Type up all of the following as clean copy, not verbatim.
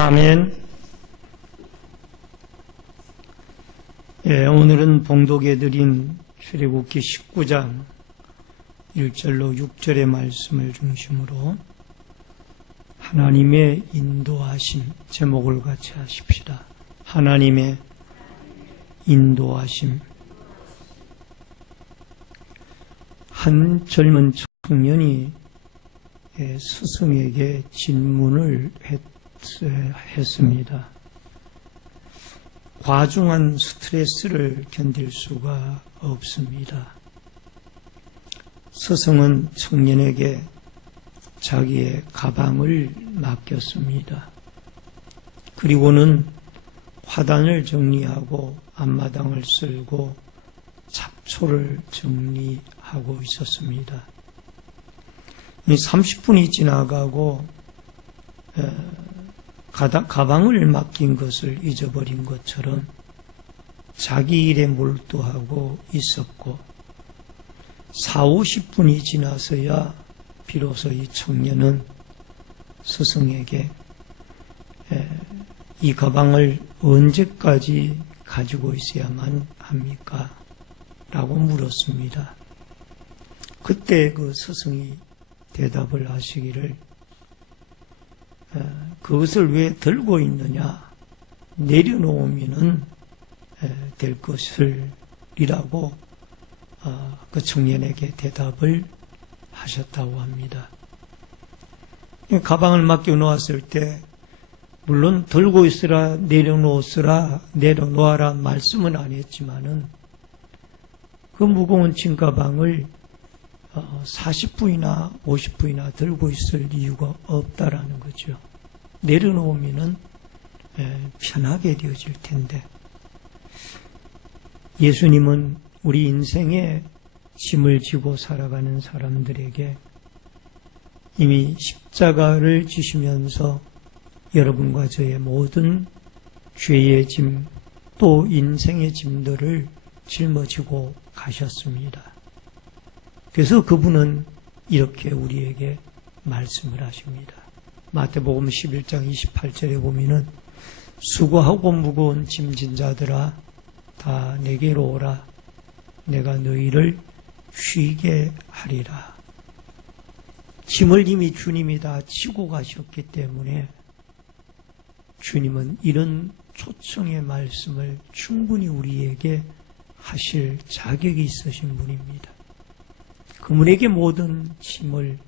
아멘. 오늘은 봉독해 드린 출애굽기 19장 1절로 6절의 말씀을 중심으로 하나님의 인도하심 제목을 같이 하십시다. 하나님의 인도하심. 한 젊은 청년이 스승에게 질문을 했습니다. 과중한 스트레스를 견딜 수가 없습니다. 스승은 청년에게 자기의 가방을 맡겼습니다. 그리고는 화단을 정리하고 앞마당을 쓸고 잡초를 정리하고 있었습니다. 30분이 지나가고 가방을 맡긴 것을 잊어버린 것처럼 자기 일에 몰두하고 있었고 40-50분이 지나서야 비로소 이 청년은 스승에게 이 가방을 언제까지 가지고 있어야만 합니까? 라고 물었습니다. 그때 그 스승이 대답을 하시기를 그것을 왜 들고 있느냐? 내려놓으면 될 것을 이라고 그 청년에게 대답을 하셨다고 합니다. 가방을 맡겨놓았을 때 물론 들고 있으라 내려놓아라 말씀은 안 했지만은 그 무거운 짐가방을 40분이나 50분이나 들고 있을 이유가 없다라는 거죠. 내려놓으면 편하게 되어질 텐데 예수님은 우리 인생에 짐을 지고 살아가는 사람들에게 이미 십자가를 지시면서 여러분과 저의 모든 죄의 짐 또 인생의 짐들을 짊어지고 가셨습니다. 그래서 그분은 이렇게 우리에게 말씀을 하십니다. 마태복음 11장 28절에 보면은 수고하고 무거운 짐진 자들아 다 내게로 오라 내가 너희를 쉬게 하리라. 짐을 이미 주님이 다 지고 가셨기 때문에 주님은 이런 초청의 말씀을 충분히 우리에게 하실 자격이 있으신 분입니다. 그분에게 모든 짐을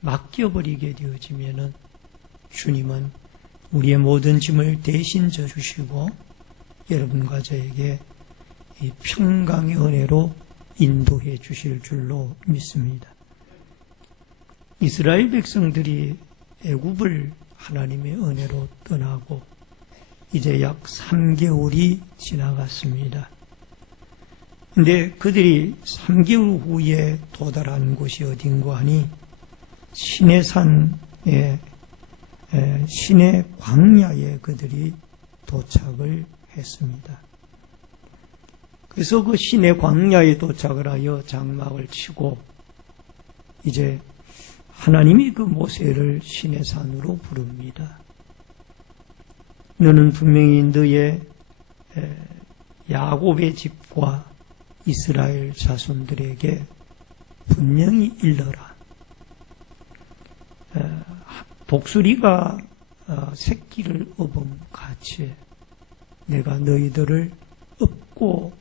맡겨버리게 되어지면은 주님은 우리의 모든 짐을 대신 져주시고 여러분과 저에게 이 평강의 은혜로 인도해 주실 줄로 믿습니다. 이스라엘 백성들이 애굽을 하나님의 은혜로 떠나고 이제 약 3개월이 지나갔습니다. 근데 그들이 3개월 후에 도달한 곳이 어딘가 하니 시내산에 시내 광야에 그들이 도착을 했습니다. 그래서 그 시내 광야에 도착을 하여 장막을 치고 이제 하나님이 그 모세를 시내산으로 부릅니다. 너는 분명히 너의 야곱의 집과 이스라엘 자손들에게 분명히 일러라. 독수리가 새끼를 업음 같이 내가 너희들을 업고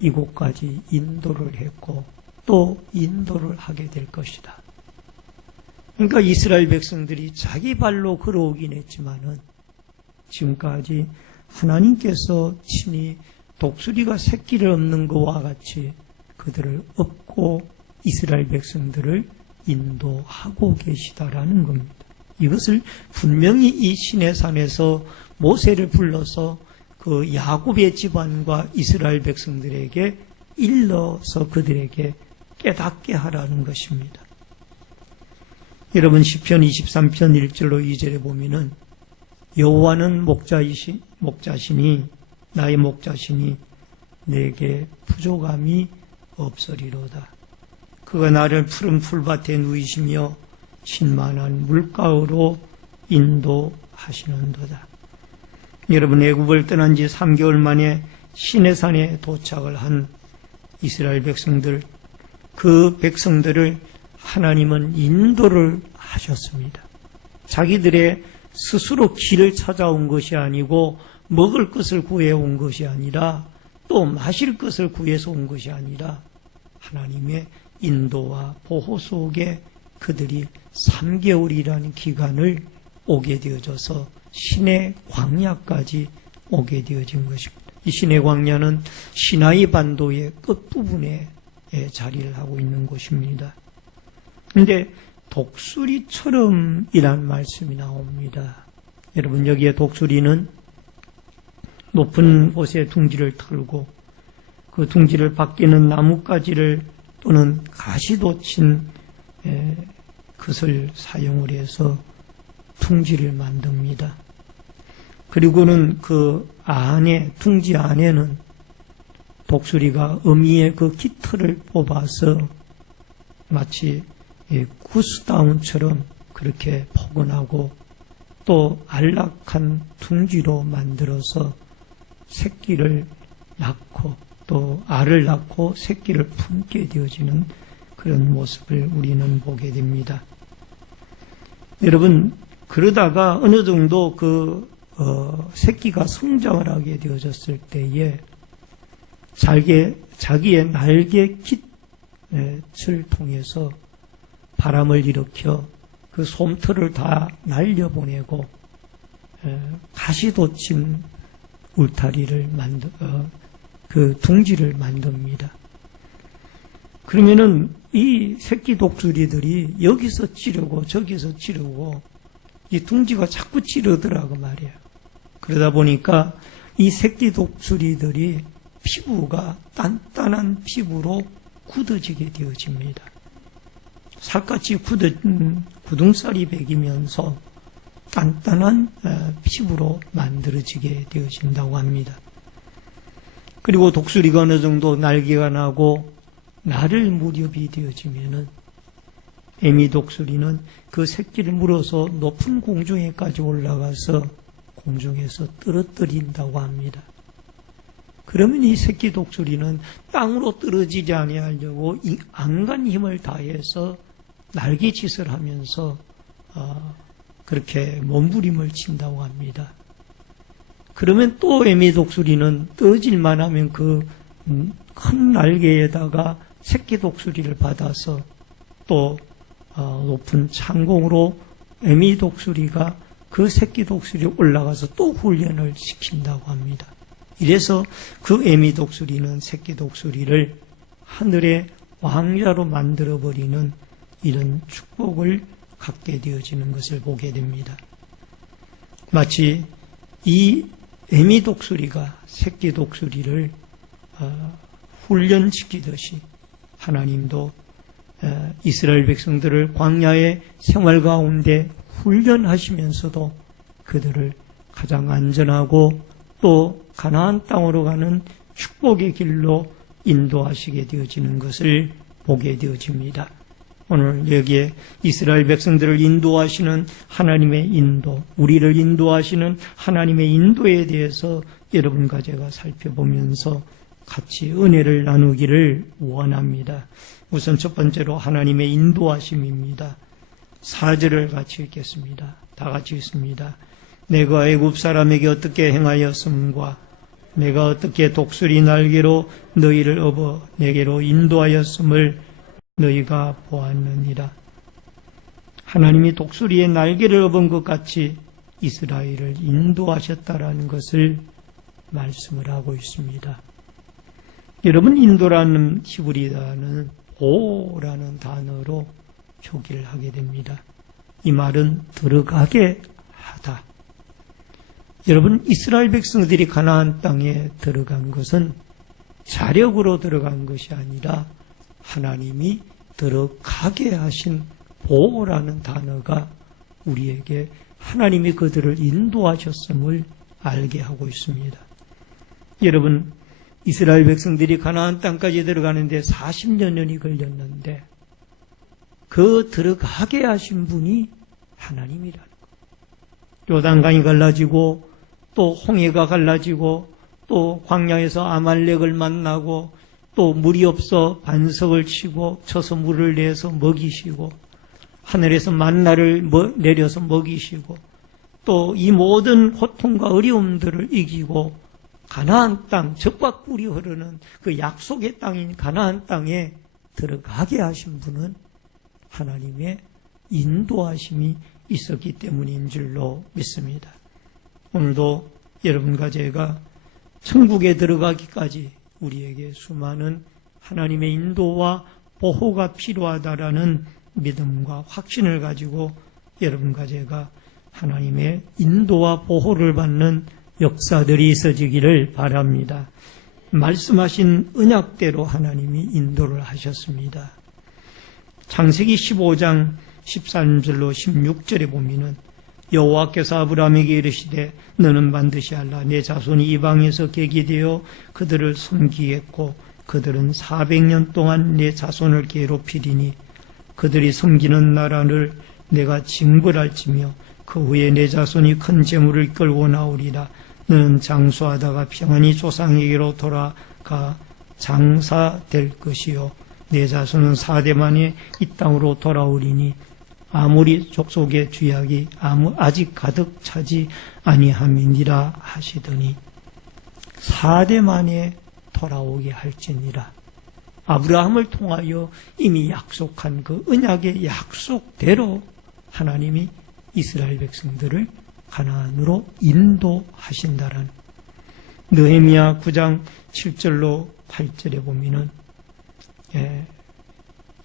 이곳까지 인도를 했고 또 인도를 하게 될 것이다. 그러니까 이스라엘 백성들이 자기 발로 걸어오긴 했지만은 지금까지 하나님께서 친히 독수리가 새끼를 엎는 것과 같이 그들을 업고 이스라엘 백성들을 인도하고 계시다라는 겁니다. 이것을 분명히 이 시내산에서 모세를 불러서 그 야곱의 집안과 이스라엘 백성들에게 일러서 그들에게 깨닫게 하라는 것입니다. 여러분 시편 23편 1절로 2절에 보면은 여호와는 목자시니 나의 목자시니 내게 부족함이 없으리로다. 그가 나를 푸른 풀밭에 누이시며 신만한 물가로 인도하시리로다. 하시는도다. 여러분, 애굽을 떠난 지 3개월 만에 시내산에 도착을 한 이스라엘 백성들, 그 백성들을 하나님은 인도를 하셨습니다. 자기들의 스스로 길을 찾아온 것이 아니고 먹을 것을 구해온 것이 아니라 또 마실 것을 구해서 온 것이 아니라 하나님의 인도와 보호 속에 그들이 3개월이라는 기간을 오게 되어져서 시내 광야까지 오게 되어진 것입니다. 이 시내 광야는 시나이 반도의 끝부분에 자리를 하고 있는 곳입니다. 그런데 독수리처럼이란 말씀이 나옵니다. 여러분, 여기에 독수리는 높은 곳에 둥지를 틀고 그 둥지를 밖에는 나뭇가지를 또는 가시돋친 것을 사용을 해서 둥지를 만듭니다. 그리고는 그 안에, 둥지 안에는 독수리가 어미의 그 깃털을 뽑아서 마치 구스다운처럼 그렇게 포근하고 또 안락한 둥지로 만들어서 새끼를 낳고 또 알을 낳고 새끼를 품게 되어지는 그런 모습을 우리는 보게 됩니다. 여러분, 그러다가 어느 정도 새끼가 성장을 하게 되어졌을 때에 자기의 날개 깃을 통해서 바람을 일으켜 그 솜털을 다 날려보내고 가시돋친 울타리를 그 둥지를 만듭니다. 그러면은 이 새끼 독수리들이 여기서 찌르고 저기서 찌르고 이 둥지가 자꾸 찌르더라고 말이에요. 그러다 보니까 이 새끼 독수리들이 피부가 단단한 피부로 굳어지게 되어집니다. 살갗이 굳은 구둥살이 배기면서 단단한 피부로 만들어지게 되어진다고 합니다. 그리고 독수리가 어느 정도 날개가 나고 날을 무렵이 되어지면은 애미 독수리는 그 새끼를 물어서 높은 공중에까지 올라가서 공중에서 떨어뜨린다고 합니다. 그러면 이 새끼 독수리는 땅으로 떨어지지 아니하려고 안간 힘을 다해서 날개짓을 하면서 그렇게 몸부림을 친다고 합니다. 그러면 또 애미 독수리는 떨어질만 하면 그 큰 날개에다가 새끼 독수리를 받아서 또 높은 창공으로 애미 독수리가 그 새끼 독수리에 올라가서 또 훈련을 시킨다고 합니다. 이래서 그 애미 독수리는 새끼 독수리를 하늘의 왕자로 만들어버리는 이런 축복을 갖게 되어지는 것을 보게 됩니다. 마치 이 애미 독수리가 새끼 독수리를 훈련시키듯이 하나님도 이스라엘 백성들을 광야의 생활 가운데 훈련하시면서도 그들을 가장 안전하고 또 가나안 땅으로 가는 축복의 길로 인도하시게 되어지는 것을 보게 되어집니다. 오늘 여기에 이스라엘 백성들을 인도하시는 하나님의 인도, 우리를 인도하시는 하나님의 인도에 대해서 여러분과 제가 살펴보면서 같이 은혜를 나누기를 원합니다. 우선 첫 번째로 하나님의 인도하심입니다. 4절을 같이 읽겠습니다. 다 같이 읽습니다. 내가 애굽 사람에게 어떻게 행하였음과 내가 어떻게 독수리 날개로 너희를 업어 내게로 인도하였음을 너희가 보았느니라. 하나님이 독수리의 날개를 업은 것 같이 이스라엘을 인도하셨다라는 것을 말씀을 하고 있습니다. 여러분, 인도라는 히브리어는 보라는 단어로 표기를 하게 됩니다. 이 말은 들어가게 하다. 여러분, 이스라엘 백성들이 가나안 땅에 들어간 것은 자력으로 들어간 것이 아니라 하나님이 들어가게 하신 보호라는 단어가 우리에게 하나님이 그들을 인도하셨음을 알게 하고 있습니다. 여러분, 이스라엘 백성들이 가나안 땅까지 들어가는데 40여 년이 걸렸는데 그 들어가게 하신 분이 하나님이라는 것. 요단강이 갈라지고 또 홍해가 갈라지고 또 광야에서 아말렉을 만나고 또 물이 없어 반석을 치고 쳐서 물을 내서 먹이시고 하늘에서 만나를 내려서 먹이시고 또 이 모든 고통과 어려움들을 이기고 가나안 땅, 젖과 꿀이 흐르는 그 약속의 땅인 가나안 땅에 들어가게 하신 분은 하나님의 인도하심이 있었기 때문인 줄로 믿습니다. 오늘도 여러분과 제가 천국에 들어가기까지 우리에게 수많은 하나님의 인도와 보호가 필요하다라는 믿음과 확신을 가지고 여러분과 제가 하나님의 인도와 보호를 받는 역사들이 있어지기를 바랍니다. 말씀하신 언약대로 하나님이 인도를 하셨습니다. 창세기 15장 13절로 16절에 보면은 여호와께서 아브라함에게 이르시되 너는 반드시 알라. 내 자손이 이방에서 계기되어 그들을 섬기겠고 그들은 400년 동안 내 자손을 괴롭히리니 그들이 섬기는 나라를 내가 징벌할지며 그 후에 내 자손이 큰 재물을 끌고 나오리라. 너는 장수하다가 평안히 조상에게로 돌아가 장사될 것이요 내 자손은 4대 만에 이 땅으로 돌아오리니 아무리 족속의 죄악이 아직 가득 차지 아니함이니라 하시더니 4대 만에 돌아오게 할지니라. 아브라함을 통하여 이미 약속한 그 언약의 약속대로 하나님이 이스라엘 백성들을 가나안으로 인도하신다라는 느헤미야 9장 7절로 8절에 보면은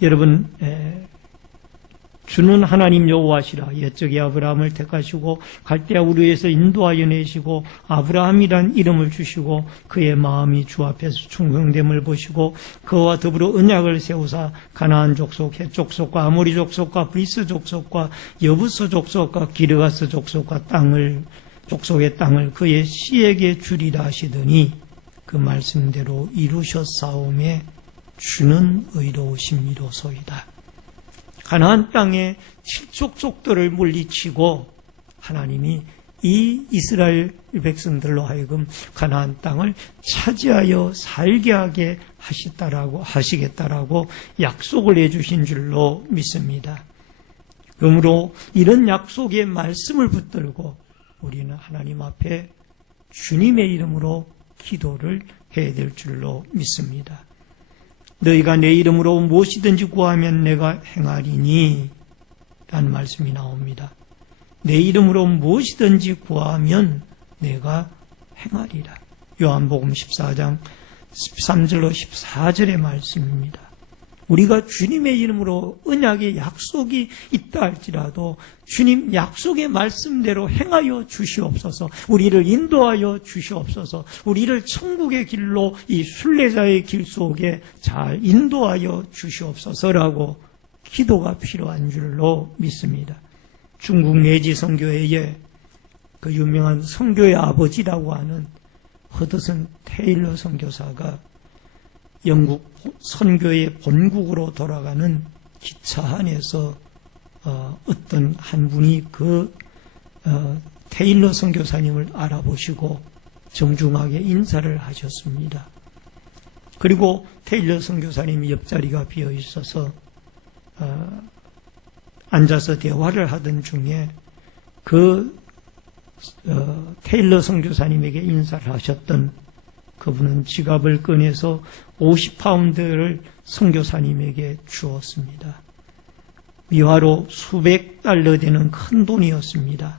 여러분 주는 하나님 여호와시라. 옛적에 아브라함을 택하시고 갈대아 우르에서 인도하여 내시고 아브라함이란 이름을 주시고 그의 마음이 주 앞에서 충성됨을 보시고 그와 더불어 언약을 세우사 가나안 족속, 헷 족속과 아모리 족속과 브리스 족속과 여부스 족속과 기르가스 족속과 족속의 땅을 그의 씨에게 주리라 하시더니 그 말씀대로 이루셨사오매 주는 의로우심이로소이다. 가나안 땅의 7족속들을 물리치고 하나님이 이 이스라엘 백성들로 하여금 가나안 땅을 차지하여 살게 하게 하시겠다라고 약속을 해주신 줄로 믿습니다. 그러므로 이런 약속의 말씀을 붙들고 우리는 하나님 앞에 주님의 이름으로 기도를 해야 될 줄로 믿습니다. 너희가 내 이름으로 무엇이든지 구하면 내가 행하리니 라는 말씀이 나옵니다. 내 이름으로 무엇이든지 구하면 내가 행하리라. 요한복음 14장 13절로 14절의 말씀입니다. 우리가 주님의 이름으로 언약의 약속이 있다 할지라도 주님 약속의 말씀대로 행하여 주시옵소서. 우리를 인도하여 주시옵소서. 우리를 천국의 길로 이 순례자의 길 속에 잘 인도하여 주시옵소서라고 기도가 필요한 줄로 믿습니다. 중국 내지 선교회의 그 유명한 선교의 아버지라고 하는 허드슨 테일러 선교사가 영국 선교의 본국으로 돌아가는 기차 안에서 어떤 한 분이 테일러 선교사님을 알아보시고 정중하게 인사를 하셨습니다. 그리고 테일러 선교사님이 옆자리가 비어 있어서 앉아서 대화를 하던 중에 테일러 선교사님에게 인사를 하셨던 그분은 지갑을 꺼내서 50파운드를 선교사님에게 주었습니다. 미화로 수백 달러 되는 큰 돈이었습니다.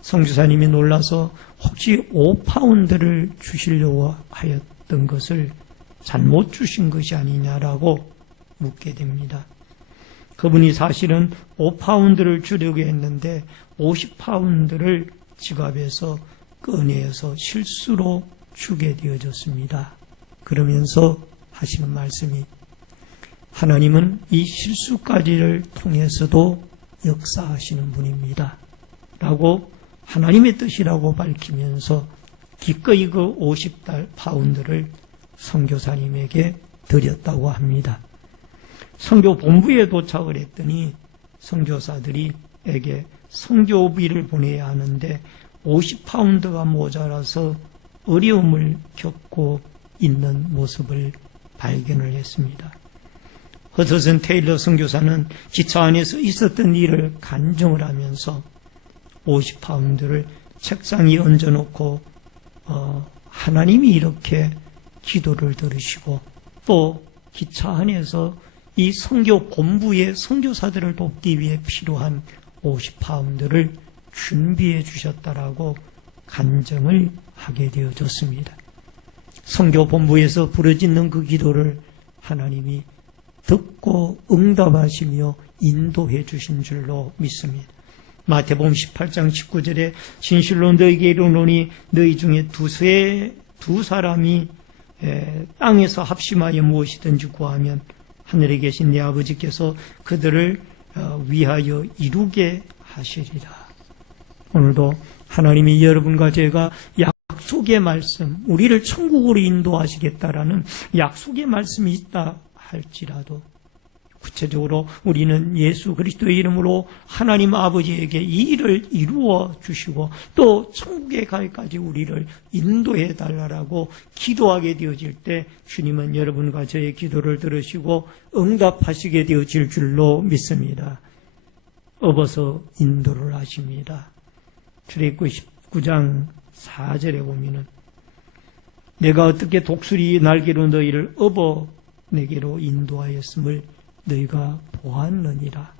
선교사님이 놀라서 혹시 5파운드를 주시려고 하였던 것을 잘못 주신 것이 아니냐라고 묻게 됩니다. 그분이 사실은 5파운드를 주려고 했는데 50파운드를 지갑에서 꺼내서 실수로 주게 되어졌습니다. 그러면서 하시는 말씀이 하나님은 이 실수까지를 통해서도 역사하시는 분입니다. 라고 하나님의 뜻이라고 밝히면서 기꺼이 그 50파운드를 선교사님에게 드렸다고 합니다. 선교 본부에 도착을 했더니 선교사들에게 성교비를 보내야 하는데 50파운드가 모자라서 어려움을 겪고 있는 모습을 발견을 했습니다. 허드슨 테일러 선교사는 기차 안에서 있었던 일을 간증을 하면서 50파운드를 책상 위에 얹어놓고 하나님이 이렇게 기도를 들으시고 또 기차 안에서 이 선교 본부의 선교사들을 돕기 위해 필요한 50파운드를 준비해 주셨다라고 간증을 하게 되어졌습니다. 선교 본부에서 부르짖는 그 기도를 하나님이 듣고 응답하시며 인도해 주신 줄로 믿습니다. 마태복음 18장 19절에 진실로 너희에게 이르노니 너희 중에 두 사람이 땅에서 합심하여 무엇이든지 구하면 하늘에 계신 내 아버지께서 그들을 위하여 이루게 하시리라. 오늘도 하나님이 여러분과 제가 약속의 말씀, 우리를 천국으로 인도하시겠다라는 약속의 말씀이 있다 할지라도 구체적으로 우리는 예수 그리스도의 이름으로 하나님 아버지에게 이 일을 이루어 주시고 또 천국에 갈까지 우리를 인도해 달라고 기도하게 되어질 때 주님은 여러분과 저의 기도를 들으시고 응답하시게 되어질 줄로 믿습니다. 업어서 인도를 하십니다. 출애굽기 19장 4절에 보면은 내가 어떻게 독수리 날개로 너희를 업어 내게로 인도하였음을 너희가 보았느니라.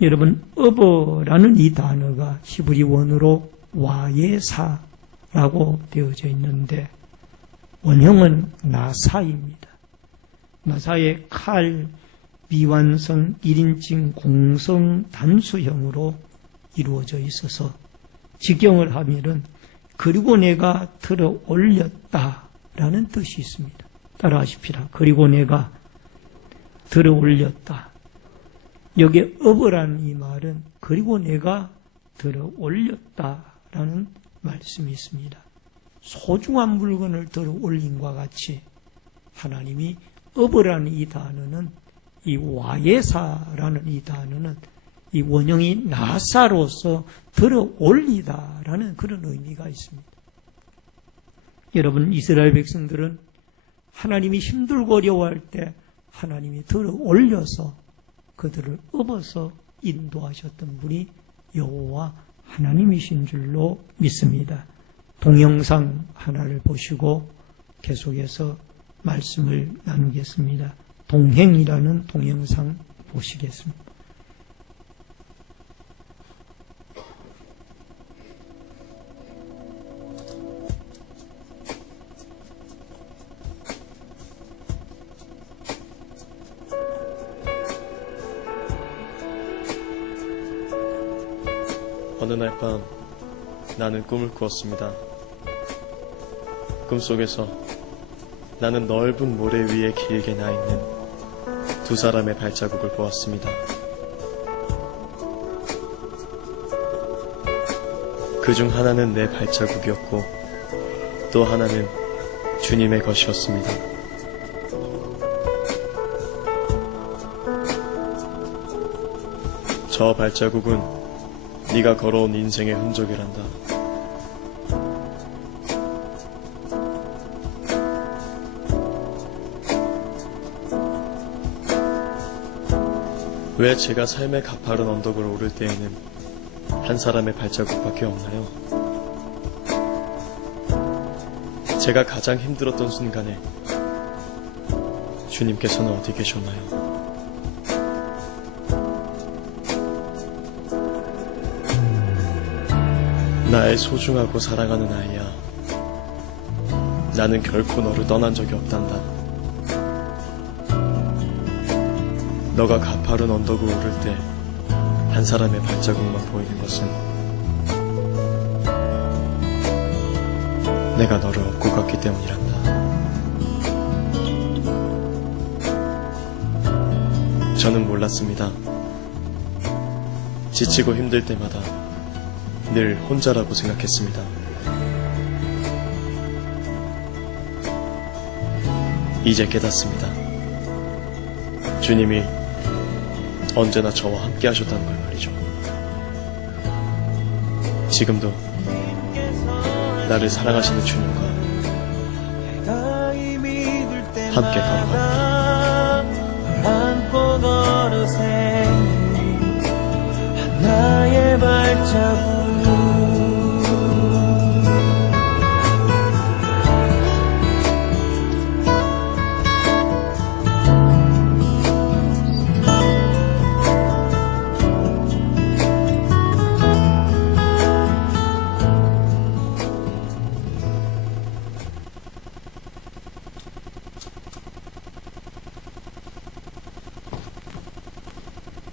여러분, 업어라는 이 단어가 히브리 원어로 와예사라고 되어져 있는데 원형은 나사입니다. 나사의 칼, 미완성 1인칭 공성 단수형으로 이루어져 있어서 직경을 하면은 그리고 내가 들어 올렸다라는 뜻이 있습니다. 따라하십시다. 그리고 내가 들어 올렸다. 여기에 업어라는 이 말은 그리고 내가 들어 올렸다라는 말씀이 있습니다. 소중한 물건을 들어 올림과 같이 하나님이 업어라는 이 단어는 이 와예사라는 이 단어는 이 원형이 나사로서 들어 올리다라는 그런 의미가 있습니다. 여러분, 이스라엘 백성들은 하나님이 힘들고 어려워할 때 하나님이 들어 올려서 그들을 업어서 인도하셨던 분이 여호와 하나님이신 줄로 믿습니다. 동영상 하나를 보시고 계속해서 말씀을 나누겠습니다. 동행이라는 동영상 보시겠습니다. 어느 날 밤 나는 꿈을 꾸었습니다. 꿈속에서 나는 넓은 모래 위에 길게 나 있는 두 사람의 발자국을 보았습니다. 그중 하나는 내 발자국이었고 또 하나는 주님의 것이었습니다. 저 발자국은 네가 걸어온 인생의 흔적이란다. 왜 제가 삶의 가파른 언덕을 오를 때에는 한 사람의 발자국밖에 없나요? 제가 가장 힘들었던 순간에 주님께서는 어디 계셨나요? 나의 소중하고 사랑하는 아이야, 나는 결코 너를 떠난 적이 없단다. 너가 가파른 언덕을 오를 때 한 사람의 발자국만 보이는 것은 내가 너를 업고 갔기 때문이란다. 저는 몰랐습니다. 지치고 힘들 때마다 늘 혼자라고 생각했습니다. 이제 깨닫습니다. 주님이 언제나 저와 함께 하셨다는 걸 말이죠. 지금도 나를 사랑하시는 주님과 함께 걸어갑니다. 안고 걸으세 하나의 발자국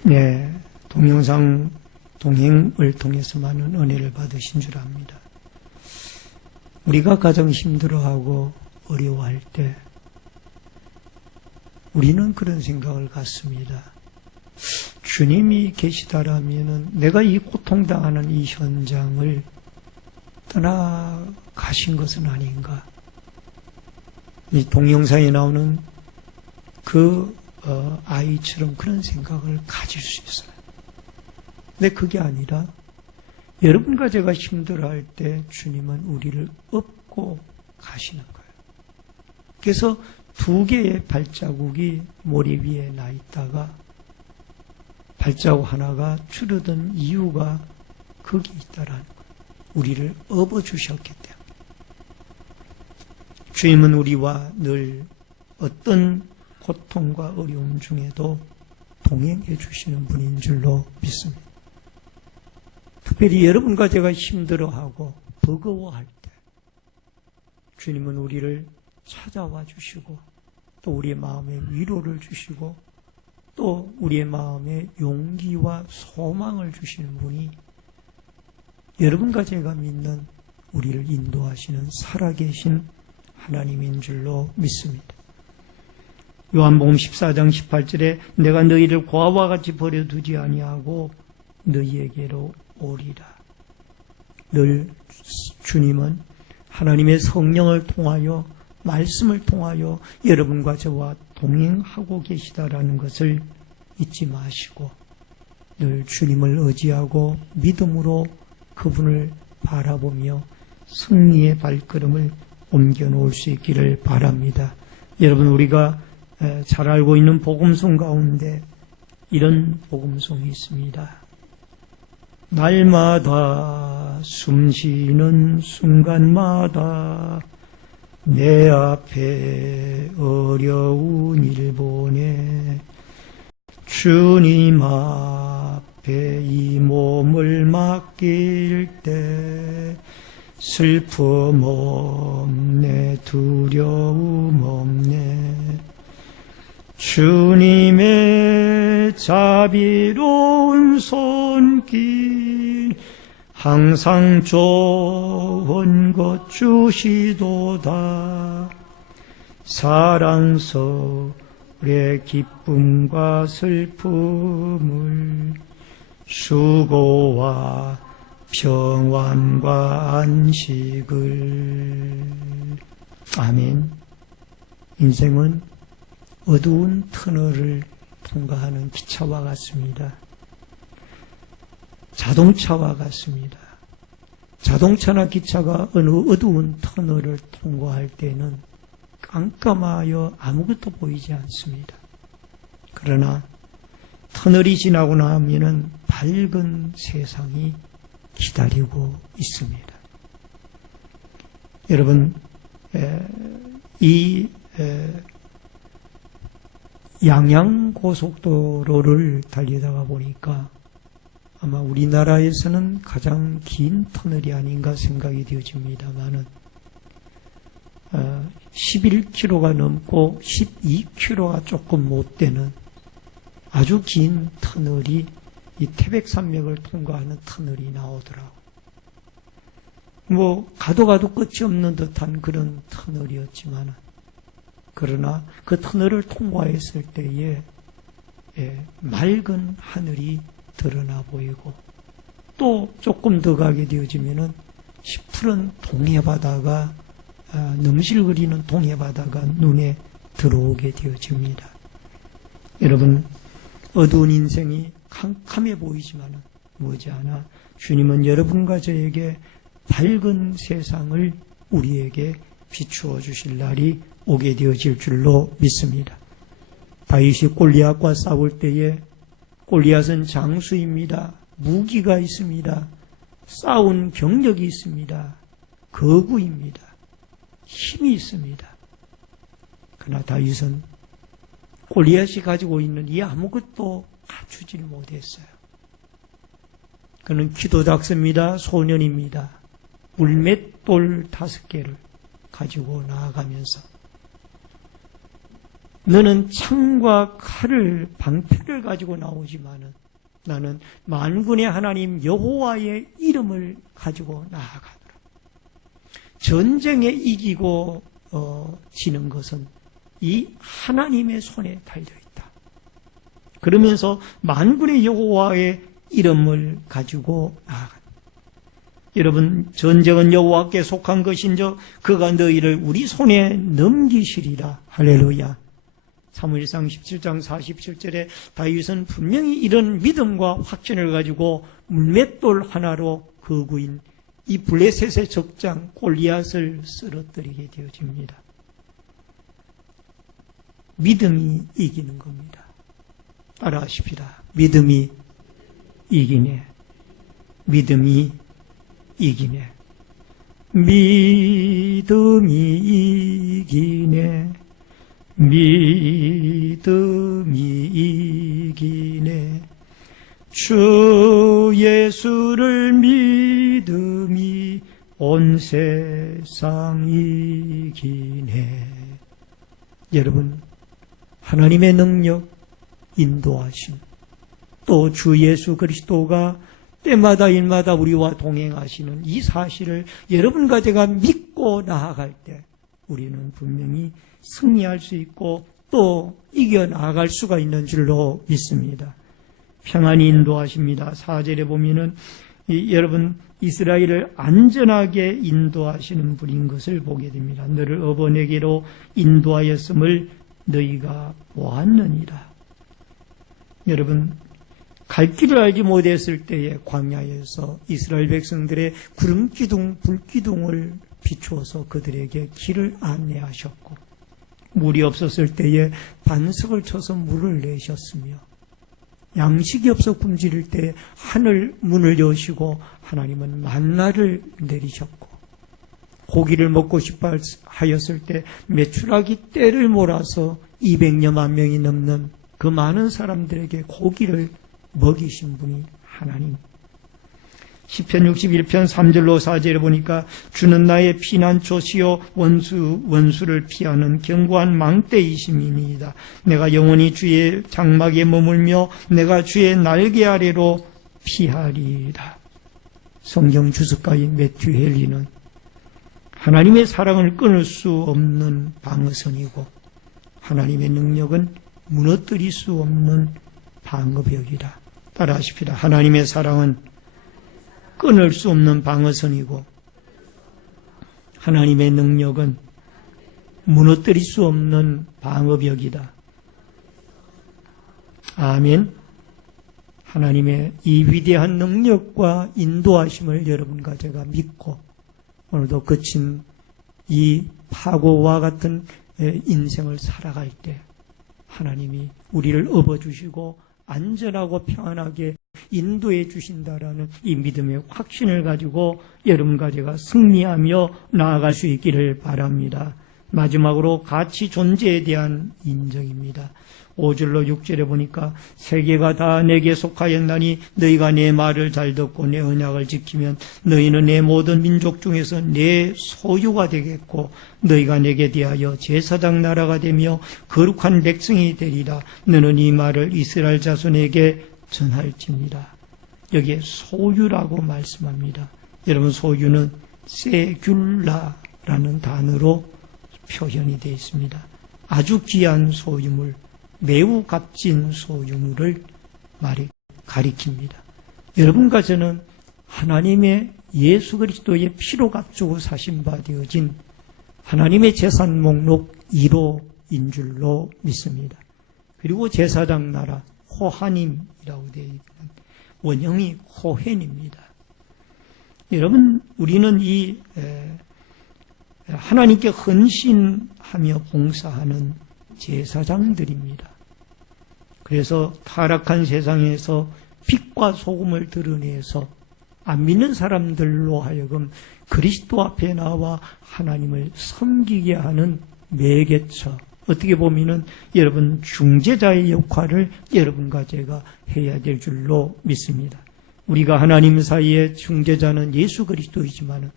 네, 동영상 동행을 통해서 많은 은혜를 받으신 줄 압니다. 우리가 가장 힘들어하고 어려워할 때 우리는 그런 생각을 갖습니다. 주님이 계시다라면 내가 이 고통당하는 이 현장을 떠나가신 것은 아닌가. 이 동영상에 나오는 그 아이처럼 그런 생각을 가질 수 있어요. 근데 그게 아니라 여러분과 제가 힘들어할 때 주님은 우리를 업고 가시는 거예요. 그래서 두 개의 발자국이 모래 위에 나 있다가 발자국 하나가 줄어든 이유가 거기 있다라는 거예요. 우리를 업어주셨기 때문에. 주님은 우리와 늘 어떤 고통과 어려움 중에도 동행해 주시는 분인 줄로 믿습니다. 특별히 여러분과 제가 힘들어하고 버거워할 때 주님은 우리를 찾아와 주시고 또 우리의 마음에 위로를 주시고 또 우리의 마음에 용기와 소망을 주시는 분이 여러분과 제가 믿는 우리를 인도하시는 살아계신 하나님인 줄로 믿습니다. 요한복음 14장 18절에 내가 너희를 고아와 같이 버려두지 아니하고 너희에게로 오리라. 늘 주님은 하나님의 성령을 통하여 말씀을 통하여 여러분과 저와 동행하고 계시다라는 것을 잊지 마시고 늘 주님을 의지하고 믿음으로 그분을 바라보며 승리의 발걸음을 옮겨놓을 수 있기를 바랍니다. 여러분, 우리가 잘 알고 있는 복음송 가운데 이런 복음송이 있습니다. 날마다 숨쉬는 순간마다 내 앞에 어려운 일 보내 주님 앞에 이 몸을 맡길 때 슬픔 없네 두려움 없네 주님의 자비로운 손길 항상 좋은 것 주시도다 사랑스레 기쁨과 슬픔을 수고와 평안과 안식을 아멘. 인생은 어두운 터널을 통과하는 기차와 같습니다. 자동차와 같습니다. 자동차나 기차가 어느 어두운 터널을 통과할 때는 깜깜하여 아무것도 보이지 않습니다. 그러나 터널이 지나고 나면은 밝은 세상이 기다리고 있습니다. 여러분, 이 양양고속도로를 달리다가 보니까 아마 우리나라에서는 가장 긴 터널이 아닌가 생각이 되어집니다만은 11km가 넘고 12km가 조금 못 되는 아주 긴 터널이 이 태백산맥을 통과하는 터널이 나오더라고. 가도 끝이 없는 듯한 그런 터널이었지만 그러나 그 터널을 통과했을 때에 맑은 하늘이 드러나 보이고 또 조금 더 가게 되어지면은 시푸른 동해바다가 넘실거리는 동해바다가 눈에 들어오게 되어집니다. 여러분, 어두운 인생이 캄캄해 보이지만 머지않아 주님은 여러분과 저에게 밝은 세상을 우리에게 비추어 주실 날이 오게 되어질 줄로 믿습니다. 다윗이 골리앗과 싸울 때에 골리앗은 장수입니다. 무기가 있습니다. 싸운 경력이 있습니다. 거구입니다. 힘이 있습니다. 그러나 다윗은 골리앗이 가지고 있는 이 아무것도 갖추질 못했어요. 그는 기도닥습니다. 소년입니다. 물맷돌 5개를 가지고 나아가면서 너는 창과 칼을 방패를 가지고 나오지만은 나는 만군의 하나님 여호와의 이름을 가지고 나아가노라. 전쟁에 이기고 지는 것은 이 하나님의 손에 달려있다. 그러면서 만군의 여호와의 이름을 가지고 나아간다. 여러분, 전쟁은 여호와께 속한 것인즉 그가 너희를 우리 손에 넘기시리라. 할렐루야. 사무엘상 17장 47절에 다윗은 분명히 이런 믿음과 확신을 가지고 물맷돌 하나로 거구인 이 블레셋의 적장 골리앗을 쓰러뜨리게 되어집니다. 믿음이 이기는 겁니다. 따라하십시다. 믿음이 이기네. 믿음이 이기네. 믿음이 이기네. 믿음이 이기네. 주 예수를 믿음이 온 세상 이기네. 여러분, 하나님의 능력, 인도하심, 또 주 예수 그리스도가 때마다 일마다 우리와 동행하시는 이 사실을 여러분과 제가 믿고 나아갈 때 우리는 분명히 승리할 수 있고 또 이겨나갈 수가 있는 줄로 믿습니다. 평안히 인도하십니다. 4절에 보면은 여러분 이스라엘을 안전하게 인도하시는 분인 것을 보게 됩니다. 너를 어번에게로 인도하였음을 너희가 보았느니라. 여러분, 갈 길을 알지 못했을 때에 광야에서 이스라엘 백성들의 구름기둥, 불기둥을 비추어서 그들에게 길을 안내하셨고, 물이 없었을 때에 반석을 쳐서 물을 내셨으며, 양식이 없어 굶주릴 때 하늘 문을 여시고 하나님은 만나를 내리셨고, 고기를 먹고 싶어 하였을 때 메추라기 떼를 몰아서 200여만 명이 넘는 그 많은 사람들에게 고기를 먹이신 분이 하나님. 시편 61편 3절로 4절에 보니까 주는 나의 피난처시요 원수를 피하는 견고한 망대이심이니이다. 내가 영원히 주의 장막에 머물며 내가 주의 날개 아래로 피하리이다. 성경 주석가인 매튜 헨리는 하나님의 사랑을 끊을 수 없는 방어선이고 하나님의 능력은 무너뜨릴 수 없는 방어벽이다. 따라하십시다. 하나님의 사랑은 끊을 수 없는 방어선이고 하나님의 능력은 무너뜨릴 수 없는 방어벽이다. 아멘. 하나님의 이 위대한 능력과 인도하심을 여러분과 제가 믿고 오늘도 거친 이 파고와 같은 인생을 살아갈 때 하나님이 우리를 업어주시고 안전하고 평안하게 인도해 주신다라는 이 믿음의 확신을 가지고 여러분과 제가 승리하며 나아갈 수 있기를 바랍니다. 마지막으로 가치 존재에 대한 인정입니다. 5절로 6절에 보니까 세계가 다 내게 속하였나니 너희가 내 말을 잘 듣고 내 언약을 지키면 너희는 내 모든 민족 중에서 내 소유가 되겠고 너희가 내게 대하여 제사장 나라가 되며 거룩한 백성이 되리라. 너는 이 말을 이스라엘 자손에게 전할지니라. 여기에 소유라고 말씀합니다. 여러분, 소유는 세귤라라는 단어로 표현이 되어 있습니다. 아주 귀한 소유물, 매우 값진 소유물을 가리킵니다. 여러분과 저는 하나님의 예수 그리스도의 피로 값주고 사신 바 되어진 하나님의 재산 목록 1호인 줄로 믿습니다. 그리고 제사장 나라 코하님이라고 되어 있는 원형이 코헨입니다. 여러분, 우리는 하나님께 헌신하며 봉사하는 제사장들입니다. 그래서 타락한 세상에서 빛과 소금을 드러내서 안 믿는 사람들로 하여금 그리스도 앞에 나와 하나님을 섬기게 하는 매개처, 어떻게 보면은 여러분 중재자의 역할을 여러분과 제가 해야 될 줄로 믿습니다. 우리가 하나님 사이의 중재자는 예수 그리스도이지만은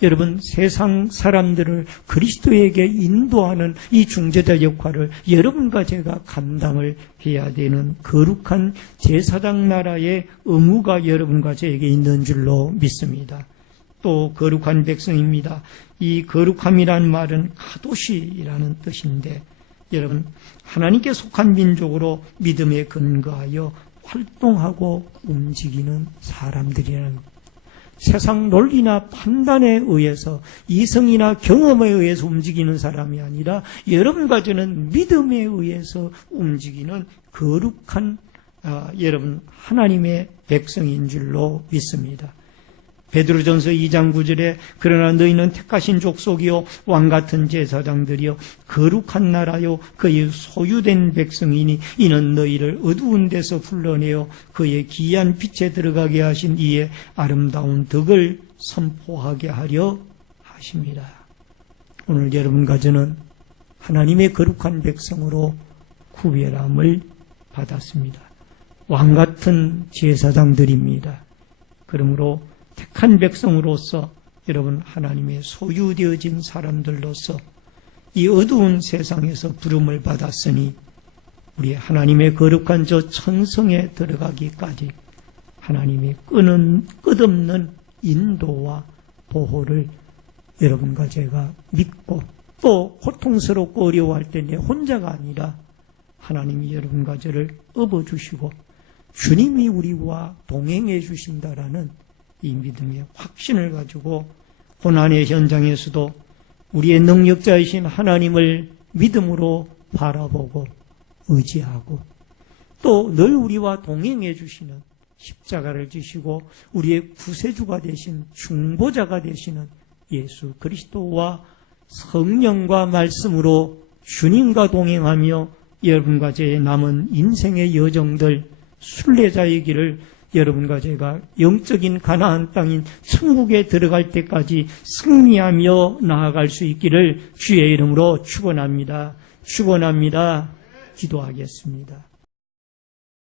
여러분 세상 사람들을 그리스도에게 인도하는 이 중재자 역할을 여러분과 제가 감당을 해야 되는 거룩한 제사장 나라의 의무가 여러분과 저에게 있는 줄로 믿습니다. 또 거룩한 백성입니다. 이 거룩함이라는 말은 카도시라는 뜻인데 여러분 하나님께 속한 민족으로 믿음에 근거하여 활동하고 움직이는 사람들이라는 것. 세상 논리나 판단에 의해서 이성이나 경험에 의해서 움직이는 사람이 아니라 여러분과 저는 믿음에 의해서 움직이는 거룩한 여러분 하나님의 백성인 줄로 믿습니다. 베드로전서 2장 9절에 그러나 너희는 택하신 족속이요 왕같은 제사장들이요 거룩한 나라요 그의 소유된 백성이니 이는 너희를 어두운 데서 불러내어 그의 기이한 빛에 들어가게 하신 이의 아름다운 덕을 선포하게 하려 하십니다. 오늘 여러분과 저는 하나님의 거룩한 백성으로 구별함을 받았습니다. 왕같은 제사장들입니다. 그러므로 택한 백성으로서 여러분 하나님의 소유되어진 사람들로서 이 어두운 세상에서 부름을 받았으니 우리 하나님의 거룩한 저 천성에 들어가기까지 하나님의 끝없는 인도와 보호를 여러분과 제가 믿고 또 고통스럽고 어려워할 때 내 혼자가 아니라 하나님이 여러분과 저를 업어주시고 주님이 우리와 동행해 주신다라는 이 믿음의 확신을 가지고 고난의 현장에서도 우리의 능력자이신 하나님을 믿음으로 바라보고 의지하고 또 늘 우리와 동행해 주시는 십자가를 지시고 우리의 구세주가 되신 중보자가 되시는 예수 그리스도와 성령과 말씀으로 주님과 동행하며 여러분과 제 남은 인생의 여정들 순례자의 길을 여러분과 제가 영적인 가나안 땅인 천국에 들어갈 때까지 승리하며 나아갈 수 있기를 주의 이름으로 축원합니다. 축원합니다. 기도하겠습니다.